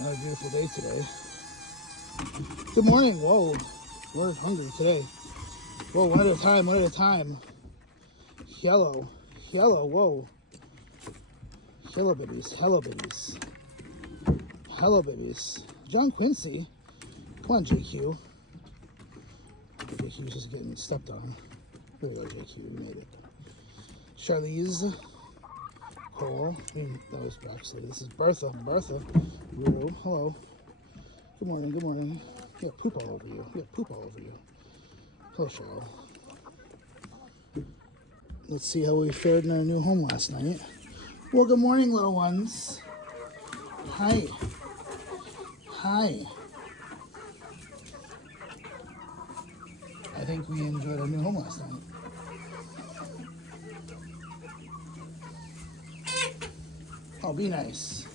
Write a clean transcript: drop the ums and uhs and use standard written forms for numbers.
Another beautiful day today. Good morning. Whoa, we're hungry today. Whoa, one at a time, one at a time. Hello, hello, whoa. Hello, babies, hello, babies. Hello, babies. John Quincy. Come on, JQ. JQ's just getting stepped on. Here we go, JQ. We made it. Charlize. Cole. I mean, that was Baxley. This is Bertha. Bertha. Ruru. Hello. Good morning, good morning. You got poop all over you. You got poop all over you. Hello, Cheryl. Let's see how we fared in our new home last night. Well, good morning, little ones. Hi. Hi. I think we enjoyed our new home last night. Oh, be nice.